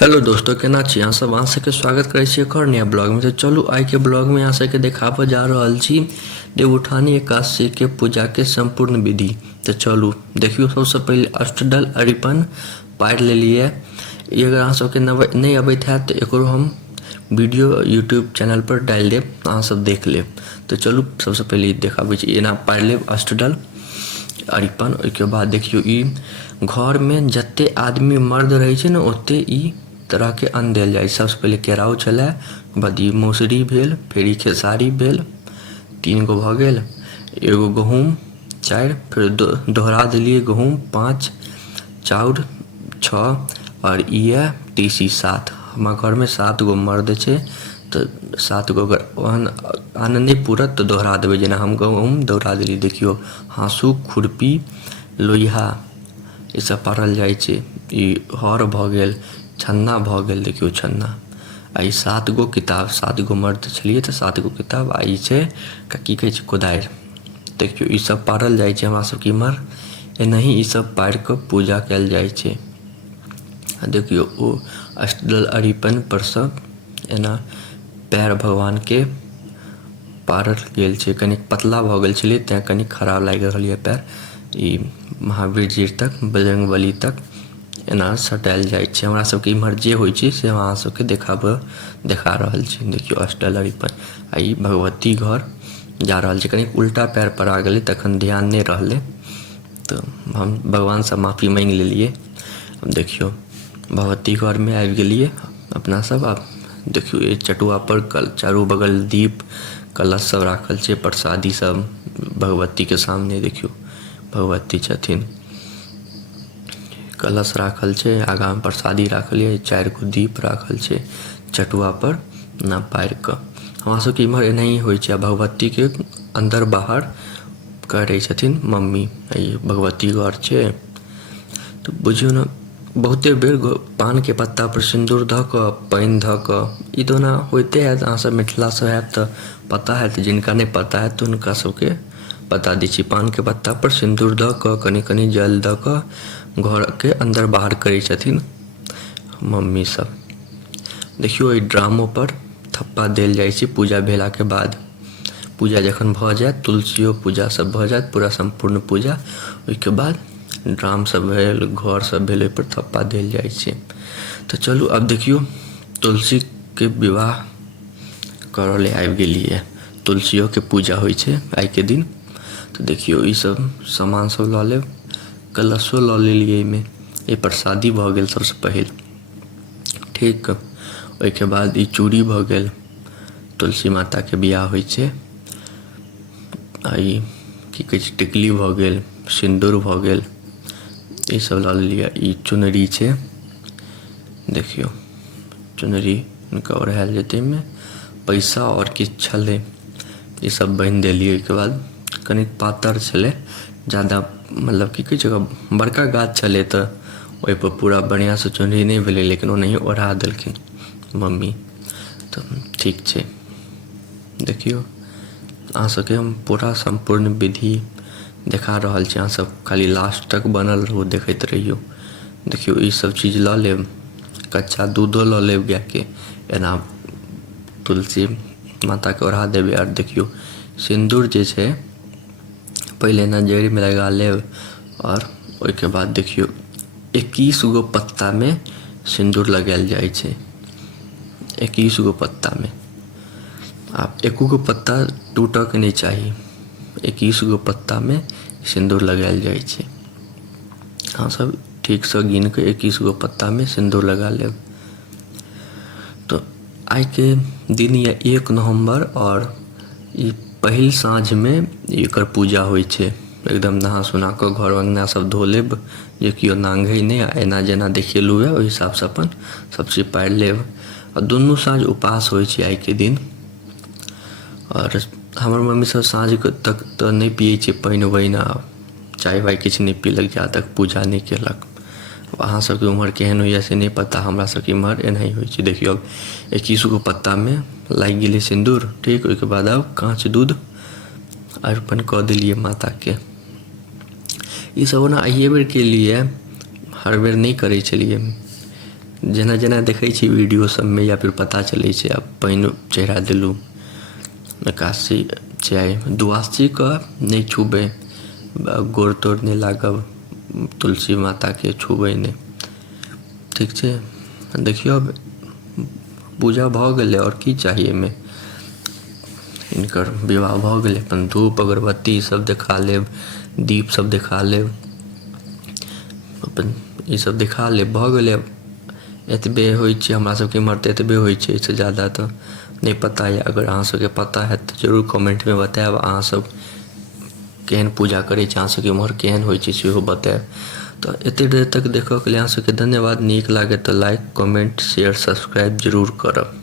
Hello दोस्तों, केना छी अहाँ सब? अहाँ सबके स्वागत करै छी एक और नया ब्लॉग में। तो चलू आइ के ब्लॉग में अहाँ सबके देखाबऽ जा रहल छी देवउठानी एकादशी के पूजा के संपूर्ण विधि। तो चलू देखियो, सबसे पहले अष्टदल अरिपन पारि लेलिए। अगर अहाँ सबके नहीं अबैत हैत तो एकरो हम वीडियो यूट्यूब चैनल पर डालि देब, अहाँ सब देख लेब। तो चलू सबसे पहले देखाबै छी, एना पारि लेब अष्टदल अरिपन। ओहिके बाद देखियो, ई घर में जते आदमी मर्द रहे छै ने ओते ई तरह के अन्न देल जाए। सबसे पहले केराउ छलै, बाद ई मौसरी भेल, फिर ई खेसारी भेल, 3 गो भऽ गेल, एगो गहूम 4, फिर दोहरा देलिए गहूम 5, चाउर 6 और ई है तीसी 7। हमारा घर में 7 गो मर्द छै तो 7 गो अन्न नहीं पूरत तो दोहरा देबै। जेना हम गहूम दोहरा देलिए। देखियो, हाँसू, खुरपी, लोहिया ई सब पारल जाइ छै। ई हर भऽ गेल, छन्ना भऽ गेल। देखियो छन्ना आ ई 7 गो किताब, 7 गो मर्द छलिए तो 7 गो किताब। आ ई छै की कहै छै कोदारि। देखियो ई सब पारल जाइ छै हमरा सबके इम्हर। एनाही ई सब पारि कऽ पूजा कयल जाइ छै। देखियो ओ अष्टदल अरिपन पर सब एना पैर भगवान के पारल गेल छै। कनिक पतला भऽ गेल छलै तेँ कनिक खराब लागि रहल यऽ पैर। ई महावीर जी तक, बजरंगबली तक एना सटायल जाइ छै। हमरा सबके इम्हर जे होइ छै से अहाँ सबके देखा रहल छी। देखियो अष्टदल अरिपन। आ ई भगवती घर जा रहल छै। कनिक उल्टा पैर पर आ गेलै, तखन ध्यान नहीं रहलै तो हम भगवान से माफ़ी मांगि लेलिए। देखियो भगवती घर में आबि गेलिए अपना सब। आब देखियो ये चटुआ पर चारू बगल दीप कलश सब राखल छै, प्रसादी सब भगवती के सामने। देखियो भगवती छथिन, कलश राखल छै, आगा में प्रसादी राखल है, 4 गो दीप राखल छै चटुआ पर ना पारि कऽ। हमरा सबके इम्हर एनाही होइ छै। भगवती के अंदर बाहर करै छथिन मम्मी। ई भगवती घर छै तो बुझियो ना, बहुते बेर पान के पत्ता पर सिंदूर धऽ कऽ, पानि धऽ कऽ। ई तो ना होइते हैत, अहाँ सब मिथिला से हैत तऽ पता हैत। जिनका नहीं पता है तो उनका सबके बता दै छी। पान के पत्ता पर सिंदूर दऽ कऽ, कनि कनि जल दऽ कऽ घर के अंदर बाहर करै छथिन मम्मी सब। देखियो ई ड्रामो पर थप्पा देल जाइ छै पूजा भेला के बाद। पूजा जखन भऽ जायत, तुलसियो पूजा सब भऽ जायत, पूरा संपूर्ण पूजा, ओहिके बाद ड्राम सब भेल, घर सब भेल, ओहि पर थप्पा देल जाइ छै। तो चलू अब देखियो तुलसी के विवाह करऽ ले आबि गेलिए। तुलसियों के पूजा होइ छै आइ के दिन। तो देखियो ई सब सामान सब लऽ लेब, कलशो लऽ लेलिए। एहिमे ई प्रसादी भऽ गेल सबसे पहिल, ठीक। ओहिके बाद ई चूड़ी भऽ गेल, तुलसी माता के बियाह होइ छै। आ ई की कहै छै टिकली भऽ गेल, सिंदूर भऽ गेल, ई सब लऽ लेलिए। ई चुनरी छै, देखियो चुनरी हुनका ओढ़ायल जेतै। में पैसा और किछु छलै, ई सब बान्हि देलिए। ओहिके बाद कनिक पातर छलै, ज़्यादा मतलब की कहै छै बड़का गाछ छलै तऽ ओहि पर पूरा बढ़िया से चुनरी नहीं भेलै, लेकिन ओनाही ओढ़ा देलखिन मम्मी। तो ठीक छै। देखियो अहाँ सबके हम पूरा संपूर्ण विधि देखा रहल छी, अहाँ सब खाली लास्ट तक बनल रहू, देखैत रहियो। देखियो ई सब चीज लऽ लेब, कच्चा दूधो लऽ लेब गाय के, एना तुलसी माता के ओढ़ा देबै। और देखियो सिंदूर जे छै पहले ना जड़ि में लगा लेब। और ओहिके बाद देखियो 21 गो पत्ता में सिंदूर लगायल जाइ छै, 21 गो पत्ता में। आप एको गो पत्ता टूटऽ के नहीं चाही, 21 गो पत्ता में सिंदूर लगायल जाइ छै। अहाँ सब ठीक से गिन के 21 गो पत्ता में सिंदूर लगा लेब। तो आई के दिन या 1 नवंबर और ई पहिल साँझ में एकर पूजा होइ छै। एकदम नहा सुना कऽ घर अंगना सब धो लेब, जे किओ नांघै नहीं। एना जेना देखेलू है ओहि हिसाब से अपन सब चीज पारि लेब। और दुनू साँझ उपास होइ छै आइ के दिन। और हमर मम्मी सब साँझ तक तो नहीं पिए छै पानि वाइन, चाय वाय किछु नहीं पीलक जा तक पूजा नहीं केलक। अहाँ सबके उम्हर केहन होइए से नहीं पता, हमरा सबके इम्हर एनाही होइ छै। देखियो अब 21 गो पत्ता में लागि गेलै सिंदूर, ठीक। ओहिके बाद अब काँच दूध अर्पण कऽ देलिए माता के। ई सब ओना आइए बेर केलिए, हर बेर नहीं करै छलिए। जेना जेना देखै छी वीडियो सबमे या फिर पता चलै छै आब पानि चढ़ा देलहुँ निकासी चाहे द्वादशीके नहीं छूबै, गोड़ तोड़ नहीं लागब, तुलसी माता के छूबै नहीं, ठीक छै। देखियौ पूजा भऽ गेलै और की चाही एहिमे, इनकर विवाह भऽ गेलै, अपन धूप अगरबत्ती सब देखा लेब, दीप सब देखा लेब, अपन ई सब देखा लेब, भऽ गेलै। एतबे होइ छै हमरा सबके इम्हर, तऽ एतबे होइ छै, इससे ज़्यादा तऽ नहीं पता है। अगर अहाँ सबके पता है तऽ जरूर कमेंट में बताएब, अहाँ सब केहन पूजा करै छी, अहाँ सबके इम्हर केहन होइ छै सेहो बताएब। तऽ एते देर तक देखऽ के लिए अहाँ सबके धन्यवाद। नीक लागे तऽ लाइक, कमेंट, शेयर, सब्सक्राइब जरूर करब।